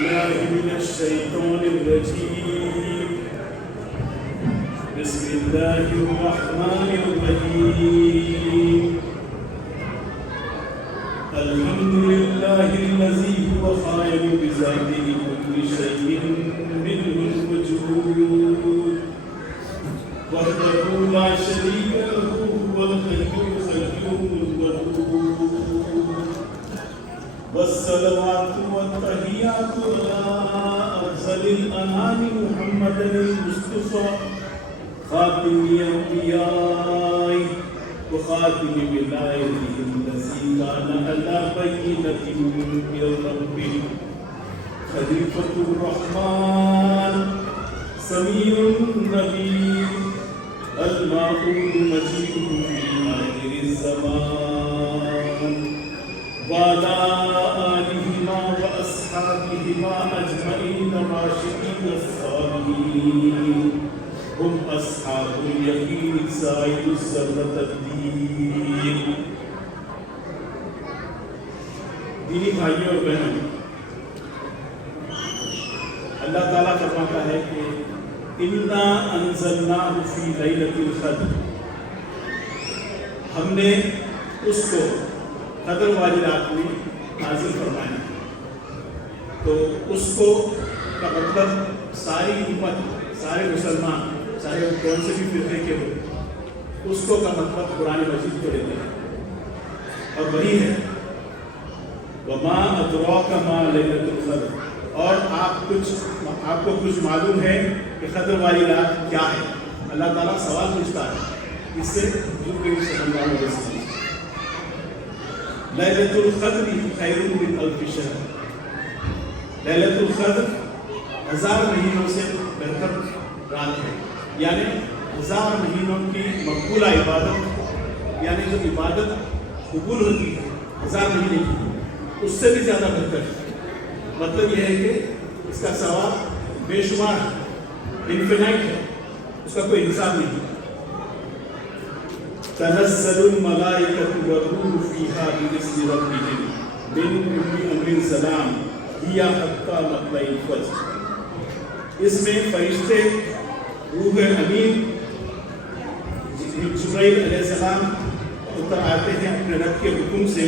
بالله من الشيطان الرجيم. بسم الله الرحمن الرحيم. الحمد لله الذي هو خالق بذاته كل شيء منه الوجود وحده لا شريك له هو الحي القيوم الودود والصلوات والتحيات على أفضل الأنام محمد المصطفى خاتم الأنبياء وخاتم ولايته الذي كان على بينة من ربه خليفة الرحمن سميع النبي المعقول مجيء في آخر الزمان وعلى آلهما وأصحابهما أجمعين الراشدين الصالحين هم أصحاب اليقين سائر السنة الدين. دینی بھائیوں اور بہنوں، اللہ تعالیٰ فرماتا ہے کہ اِنَّا أَنزَلْنَاهُ فِي لَيْلَةِ الْقَدْرِ، ہم نے اس کو قدر والی رات میں نازل فرمایا. تو اس کو کا مطلب ساری امت، سارے مسلمان، چاہے وہ کون سے بھی فرقے کے ہو، اس کو کا مطلب قرآن مجید کو لیتے ہیں. اور وہی ہے وَمَا أَدْرَاكَ مَا لَيْلَةُ الْقَدْرِ. اور آپ کو کچھ معلوم ہے کہ قدر والی رات کیا ہے؟ اللہ تعالیٰ سوال پوچھتا ہے اس سے حضور کریم صلی اللہ علیہ وسلم. لیلۃ القدر خیر من الف شہر. لیلۃ القدر 1000 مہینوں سے بہتر رات ہے. یعنی 1000 مہینوں کی مقبولہ عبادت، یعنی جو عبادت قبول ہوتی ہے 1000 مہینے کی، اس سے بھی زیادہ بہتر ہے. مطلب یہ ہے کہ اس کا ثواب بے شمار ہے، انفینائٹ ہے، اس کا کوئی حساب نہیں. تنزل الملائکۃ والروح فیہا بإذن ربہم من کل امر سلام ہی حتی مطلع الفجر. اس میں فرشتے، روح امین جبرائیل علیہ السلام اتر آتے ہیں اپنے رب کے حکم سے،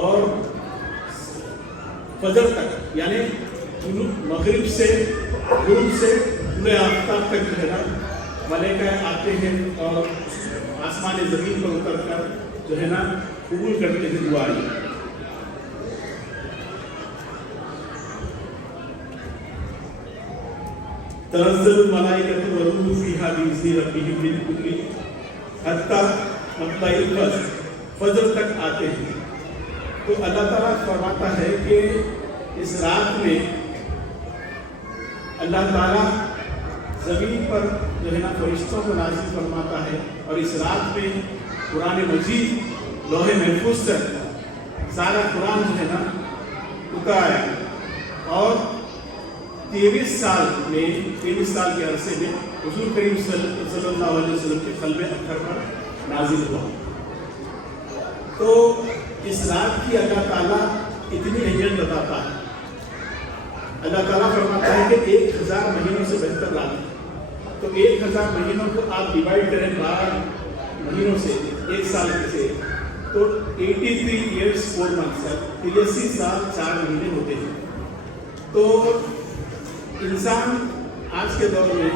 اور فجر تک یعنی مغرب سے غروب سے طلوع آفتاب تک جو ہے نا ملائکہ آتے ہیں اور آسمان زمین پر اتر کر جو ہے نا قبول کرتے ہیں دعائیں. تنزل الملائکۃ والروح فیہا بإذن ربہم من کل حتی مطلع الفجر. فجر تک آتے ہیں. تو اللہ تعالیٰ فرماتا ہے کہ اس رات میں اللہ تعالیٰ زمین پر جو ہے نا فرشتوں کو نازل فرماتا ہے، اور اس رات میں قرآن مجید لوح محفوظ سے سارا قرآن جو ہے نا اترایا. اور 23 سال کے عرصے میں حضور کریم صلی اللہ علیہ وسلم کے قلب اطہر پر نازل ہوا. تو اس رات کی اللہ تعالیٰ اتنی اہمیت بتاتا ہے. اللہ تعالیٰ فرماتا ہے کہ 1000 مہینوں سے بہتر رات ہے. تو 1000 مہینوں کو آپ ڈیوائڈ کریں 12 مہینوں سے، ایک سال سے، تو 83 years 4 months ہے، 83 سال 4 مہینے ہوتے ہیں. تو انسان آج کے دور میں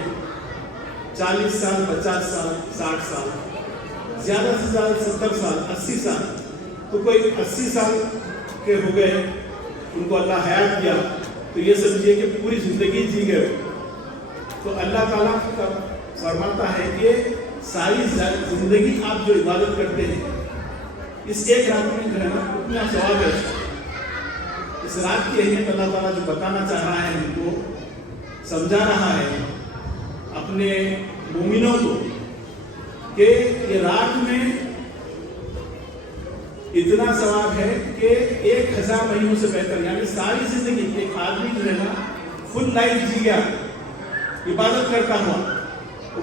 40 سال، 50 سال، 60 سال، زیادہ سے زیادہ 70 سال، 80 سال. تو کوئی 80 سال کے ہو گئے، ان کو اللہ حیات دیا، تو یہ سمجھیے کہ پوری زندگی جی گئے. تو اللہ تعالیٰ کا فرماتا ہے کہ ساری زندگی آپ جو عبادت کرتے ہیں اس ایک رات میں جو ہے نا اتنا ثواب ہے. اس رات کی اہمیت اللہ تعالیٰ جو بتانا چاہ رہا ہے، ہم کو سمجھا رہا ہے اپنے مومنوں کو کہ یہ رات میں اتنا ثواب ہے کہ 1000 مہینوں سے بہتر، یعنی ساری زندگی ایک آدمی جو ہے نا فل لائف جی گیا عبادت کرتا ہوا،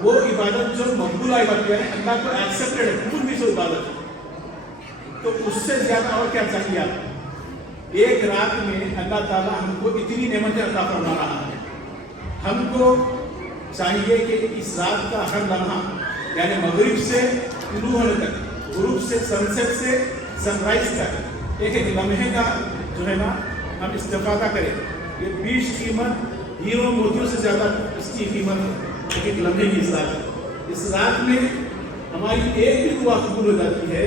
وہ عبادت جو مقبولہ عبادت ہے، اللہ کو ایکسیپٹڈ ہے، قبول بھی سو عبادت ہے. تو اس سے زیادہ اور کیا چاہیے آپ؟ ایک رات میں اللہ تعالیٰ ہم کو اتنی نعمتیں عطا فرما رہا ہے. ہم کو چاہیے کہ اس رات کا ہر لمحہ یعنی مغرب سے طلوع ہونے تک، غروب سے سن سیٹ سے سن رائز تک ایک ایک لمحے کا جو ہے نا ہم استفادہ کریں. یہ بیش قیمت ہیروں موتیوں سے زیادہ اس کی قیمت ایک ایک لمحے کی اس رات میں ہماری ایک بھی دعا قبول ہو جاتی ہے،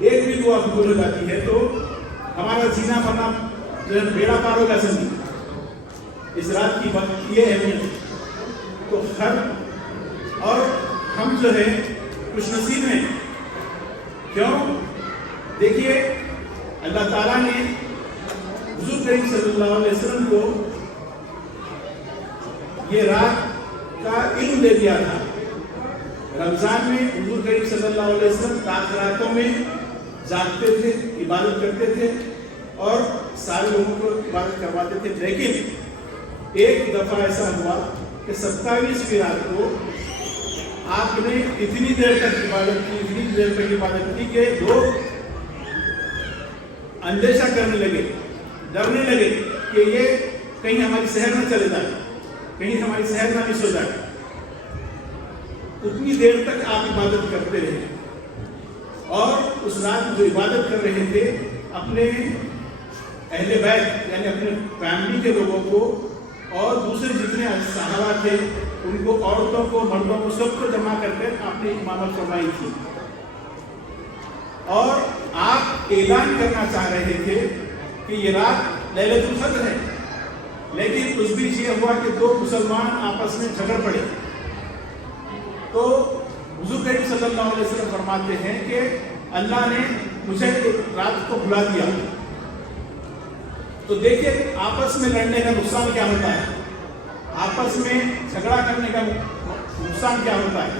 ایک بھی دعا قبول ہو جاتی ہے تو ہمارا جینا مرنا جو ہے بیڑا پار ہوگا زندگی. اس رات کی وقت یہ اہمیت تو اور ہم جو ہے خوش نصیب ہیں. کیوں؟ دیکھیے اللہ تعالیٰ نے حضور کریم صلی اللہ علیہ وسلم کو یہ رات کا علم دے دیا تھا. رمضان میں حضور کریم صلی اللہ علیہ وسلم رات راتوں میں جاگتے تھے، عبادت کرتے تھے اور سارے لوگوں کو عبادت کرواتے تھے. لیکن ایک دفعہ ایسا ہوا کہ 27ویں رات کو آپ نے اتنی دیر تک عبادت کی کہ لوگ اندیشہ کرنے لگے، ڈرنے لگے کہ یہ کہیں ہماری سحر نہ چلے جائے، کہیں ہماری سحر نہ مس ہو جائے. اتنی دیر تک آپ عبادت کرتے رہے اور اس رات جو عبادت کر رہے تھے اپنے اہل بیت یعنی اپنے فیملی کے لوگوں کو اور دوسرے جتنے صحابہ تھے ان کو، عورتوں کو، مردوں کو، سب کو جمع کر کے آپ نے امامت فرمائی تھی. اور آپ اعلان کرنا چاہ رہے تھے کہ یہ رات لیلۃ القدر ہے. لیکن اس بیچ یہ ہوا کہ دو مسلمان آپس میں جھگڑ پڑے. تو حضور کریم صلی اللہ علیہ وسلم فرماتے ہیں کہ اللہ نے مجھے رات کو بھلا دیا. تو دیکھیں آپس میں لڑنے کا نقصان کیا ہوتا ہے، آپس میں جھگڑا کرنے کا نقصان کیا ہوتا ہے.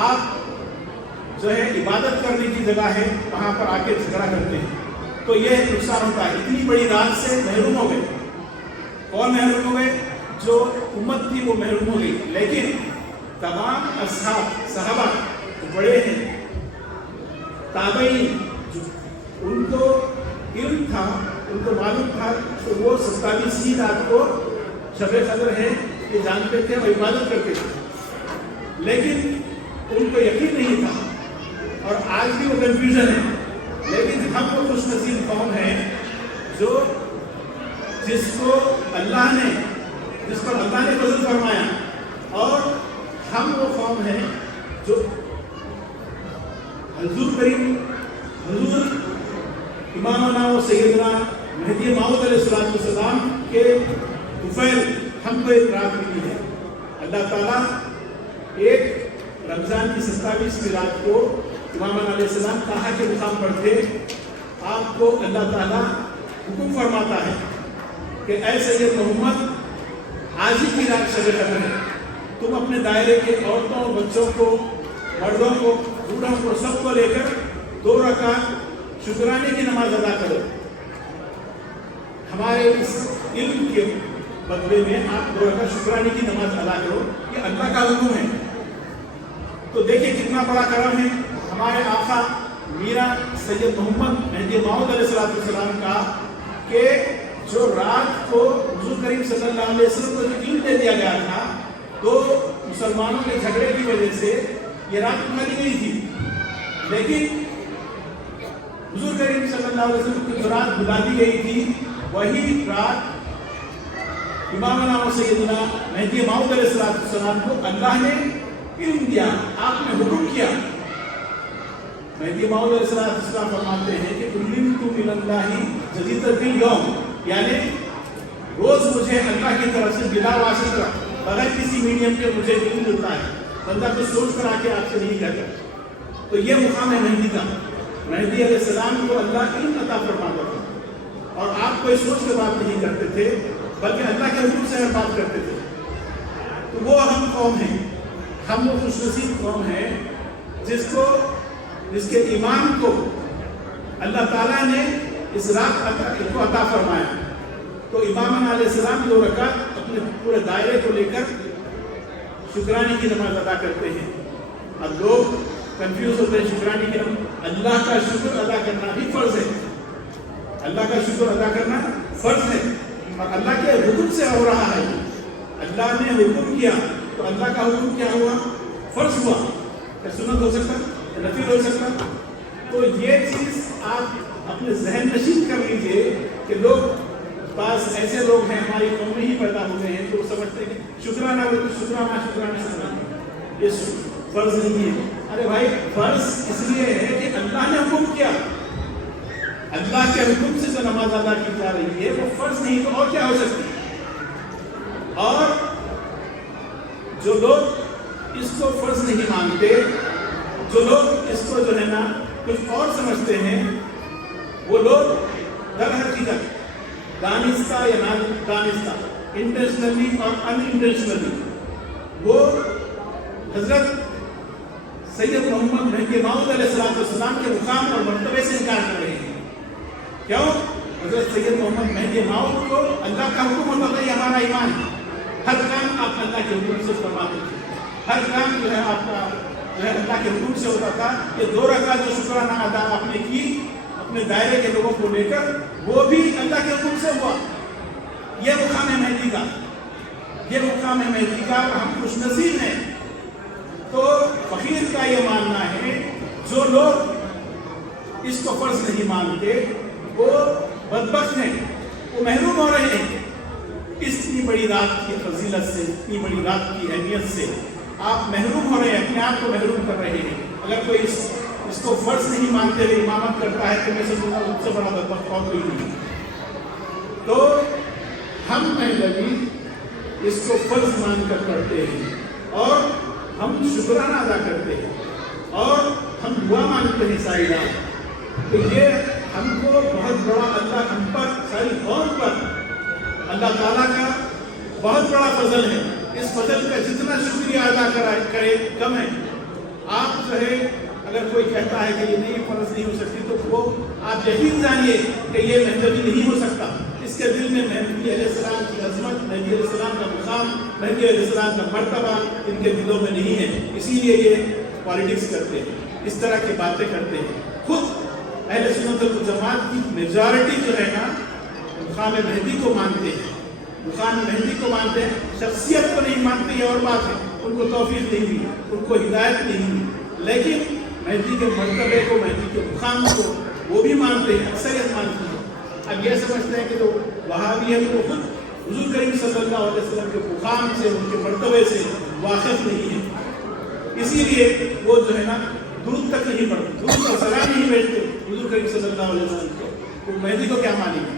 آپ جو ہے عبادت کرنے کی جگہ ہے وہاں پر آ کے جھگڑا کرتے ہیں تو یہ نقصان ہوتا ہے. اتنی بڑی رات سے محروم ہو گئے. کون محروم ہو گئے؟ جو امت تھی وہ محروم ہو گئی. لیکن تمام صحابہ جو بڑے ہیں، تابعین، ان کو علم تھا، ان کو معلوم تھا کہ وہ 27ویں رات کو شب قدر ہے یہ جانتے تھے اور عبادت کرتے تھے. لیکن ان کو یقین نہیں تھا اور آج بھی وہ کنفیوژن ہے. لیکن ہم وہ خوش نصیب قوم ہیں جو جس پر اللہ نے فضل فرمایا، اور ہم وہ قوم ہیں جو حضور امامنا و سیدنا مہدی موعود علیہ السلام کے طفیل ہم کو ایک رات ملی ہے. اللہ تعالیٰ ایک رمضان کی 27ویں رات کو امامنا علیہ السلام کہا کے مقام پر تھے. آپ کو اللہ تعالیٰ حکم فرماتا ہے کہ اے سید محمد، آج ہی کی رات شب قدر ہے، تم اپنے دائرے کے عورتوں، بچوں کو، مردوں کو، بوڑھوں کو، سب کو لے کر 2 رکعت شکرانے کی نماز ادا کرو. ہمارے اس علم کے بدلے میں آپ 2 رکعت شکرانے کی نماز ادا کرو. یہ اللہ کا حکم ہے. تو دیکھیں کتنا بڑا کرم ہے ہمارے آقا میرا سید محمد مہدی موعود علیہ السلام کا کہ جو رات کو حضور کریم صلی اللہ علیہ وسلم کو جو علم دے دیا گیا تھا تو مسلمانوں کے جھگڑے کی وجہ سے یہ رات بھلی گئی تھی. لیکن حضور کریم صلی اللہ علیہ وسلم کو جو رات بھلا دی گئی تھی وہی رات امامنا و سیدنا مہدی موعود علیہ السلام کو اللہ نے علم دیا، آپ نے حکم کیا. مہدی موعود علیہ السلام فرماتے ہیں کہ علمت من اللہ جدیدۃ اليوم، یعنی روز مجھے اللہ کی طرف سے بلا واسطہ بغیر کسی میڈیم کے مجھے علم ملتا ہے. بندہ کو سوچ کر آ کے آپ سے نہیں کہتا. تو یہ مقام ہے مہدی کا. مہدی علیہ السلام کو اللہ علم عطا فرماتا تھا اور آپ کوئی سوچ کے بات نہیں کرتے تھے بلکہ اللہ کے حکم سے بات کرتے تھے. تو وہ ہم قوم ہیں، ہم وہ خوش نصیب قوم ہیں جس کے ایمان کو اللہ تعالیٰ نے اس رات کو عطا فرمایا. تو امامنا علیہ السلام 2 رکعت اپنے پورے دائرے کو لے کر شکرانے کی نماز ادا کرتے ہیں. اب لوگ کنفیوز ہوتے ہیں شکرانے کی نماز. اللہ کا شکر ادا کرنا بھی فرض ہے. اللہ کا شکر ادا کرنا فرض ہے اور اللہ کے حکم سے ہو رہا ہے. اللہ نے حکم کیا تو اللہ کا حکم کیا ہوا؟ فرض ہوا. کیا سنت ہو سکتا؟ نفل ہو سکتا؟ تو یہ چیز آپ اپنے ذہن نشین کر لیجئے کہ لوگ بعض ایسے لوگ ہیں ہماری قوم میں ہی پیدا ہوئے ہیں جو سمجھتے ہیں کہ شکرانہ ہو تو شکرانہ سمجھتے. یہ فرض نہیں ہے. ارے بھائی فرض اس لیے ہے کہ اللہ نے حکم کیا. اللہ کے حکم سے جو نماز ادا کی جا رہی ہے وہ فرض نہیں تو اور کیا ہو سکتی ہے. اور جو لوگ اس کو فرض نہیں مانتے، جو لوگ اس کو جو ہے نا کچھ اور سمجھتے ہیں، وہ لوگ در حقیقت دانستہ یا نادانستہ، انٹینشنلی اور ان انٹینشنلی وہ حضرت سید محمد مہدی موعود علیہ السلام کے مقام اور مرتبے سے انکار کر رہے ہیں. کیوں؟ حضرت سید محمد مہدی موعود کو اللہ کا حکم ہوتا تھا، یہ ہمارا ایمان ہے. ہر کام آپ اللہ کے حکم سے فرماتے تھے، ہر کام جو ہے آپ کا جو ہے اللہ کے حکم سے ہوتا تھا. یہ 2 رکعت جو شکرانہ ادا آپ نے کی اپنے دائرے کے لوگوں کو لے کر، وہ بھی اللہ کے حکم سے ہوا. یہ مقام ہے مہدی کا، یہ مقام ہے مہدی کا. ہم خوش نصیب ہیں. تو فقیر کا یہ ماننا ہے جو لوگ اس کو فرض نہیں مانتے وہ بدبخت ہیں، وہ محروم ہو رہے ہیں. اتنی بڑی رات کی فضیلت سے، اتنی بڑی رات کی اہمیت سے آپ محروم ہو رہے ہیں، اپنے آپ کو محروم کر رہے ہیں. اگر کوئی اس کو فرض نہیں مانتے ہوئے امامت کرتا ہے تو میں سمجھتا ہوں اس سے بڑا بدبخت اور کوئی نہیں. تو ہم مہلوی اس کو فرض مان کر پڑھتے ہیں اور ہم شکرانہ ادا کرتے ہیں اور ہم دعا مانگتے ہیں ساری رات. تو یہ ہم کو بہت بڑا اللہ ہم پر، ساری قوم پر اللہ تعالیٰ کا بہت بڑا فضل ہے. اس فضل کا جتنا شکریہ ادا کرے کم ہے. آپ جو ہے اگر کوئی کہتا ہے کہ یہ نہیں فرض نہیں ہو سکتی تو وہ آپ یقین جانیے کہ یہ مہدوی نہیں ہو سکتا. اس کے دل میں مہدی علیہ السلام کی عظمت، مہدی علیہ السلام کا مقام، مہدی علیہ السلام کا مرتبہ ان کے دلوں میں نہیں ہے. اسی لیے یہ پالیٹکس کرتے ہیں، اس طرح کی باتیں کرتے ہیں. خود اہل سنت والجماعت کی میجارٹی جو ہے نا مقام مہدی کو مانتے ہیں، مقام مہدی کو مانتے ہیں. شخصیت کو نہیں مانتے، یہ اور بات ہے. ان کو توفیق نہیں ہوئی، ان کو ہدایت نہیں ہوئی، لیکن مہدی کے مرتبے کو، مہدی کے مقام کو وہ بھی مانتے ہیں، اکثریت مانتی ہے. اب یہ سمجھتے ہیں کہ جو وہابی ہے وہ خود حضور کریم صلی اللہ علیہ وسلم کے مقام سے، ان کے مرتبے سے واقف نہیں ہے، اسی لیے وہ جو ہے نا دودھ تک نہیں پڑھتے، دودھ کا سلام نہیں بھیجتے حضور کریم صلی اللہ علیہ وسلم کو. تو مہدی کو کیا مانیں گے؟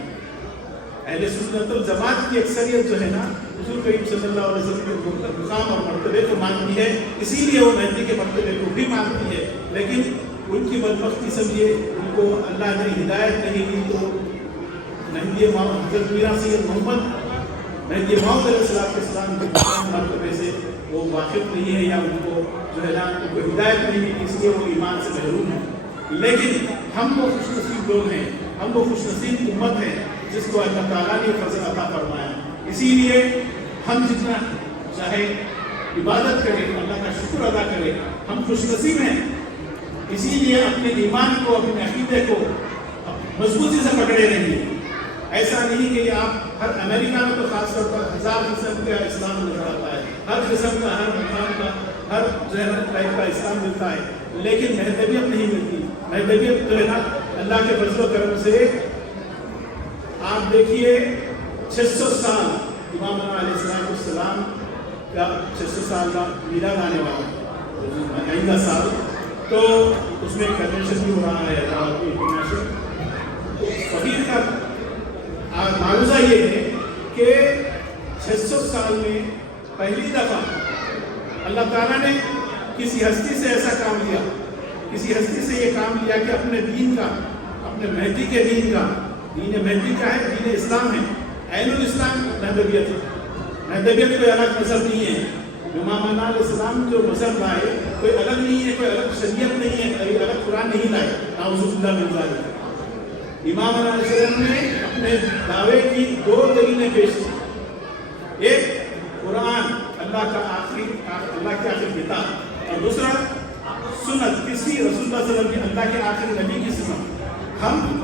اہل سنت والجماعت کی اکثریت جو ہے نا حضور کریم صلی اللہ علیہ وسلم کے مقام اور مرتبے کو مانتی ہے، اسی لیے وہ مہدی کے مرتبے کو بھی مانتی ہے. لیکن ان کی بدبختی سمجھیے، ان کو اللہ نے ہدایت نہیں دی تو مہدی حضرت میرا سید محمد مہدی موعود علیہ السلام کے مرتبے سے وہ واقف نہیں ہے، یا ان کو جو ہے نا ان کو ہدایت نہیں دی، اس لیے وہ ایمان سے محروم ہیں. لیکن ہم وہ خوش نصیب لوگ ہیں، ہم وہ خوش نصیب امت ہیں جس کو اللہ تعالیٰ نے فضل عطا فرمایا. اسی لیے ہم جتنا چاہے عبادت کریں، اللہ کا شکر ادا کریں، ہم خوش نصیب ہیں. اسی لیے اپنے ایمان کو، اپنے عقیدے کو مضبوطی سے پکڑے رہیے. ایسا نہیں کہ آپ ہر امریکہ میں تو خاص طور پر 1000 قسم کا اسلام نظر آتا ہے، ہر قسم کا، ہر مقام کا، ہر جو ہے ٹائپ کا اسلام ملتا ہے، لیکن مہذبیت نہیں ملتی. مہذبیت جو ہے نا اللہ کے فضل و کرم سے آپ دیکھیے 600 سال امام علیہ السلام کا 600 سال کا میلاد آنے والا آئندہ سال، تو اس میں کنونشن بھی ہو رہا ہے انٹرنیشنل. تو فقیر کا معاوضہ یہ ہے کہ 600 سال میں پہلی دفعہ اللہ تعالیٰ نے کسی ہستی سے ایسا کام لیا، کسی ہستی سے یہ کام لیا کہ اپنے دین کا، اپنے مہدی کے دین کا، دین مہدی کا ہے، دین اسلام ہے، عین الاسلام مہدویت ہے. مہدویت کوئی الگ مذہب نہیں ہے. امام علیہ السلام جو مذہب لائے کوئی الگ نہیں ہے، کوئی الگ شریعت نہیں ہے، کوئی الگ قرآن نہیں لائے. نعوذ باللہ من ذالک. امام علیہ السلام نے اپنے دعوے کی 2 دلیلیں پیش کی. ایک قرآن، اللہ کا آخری، اللہ کی آخری کتاب، اور دوسرا سنت، کسی رسول اللہ صلی اللہ علیہ وسلم کی، اللہ کے آخری نبی کی سنت. ہم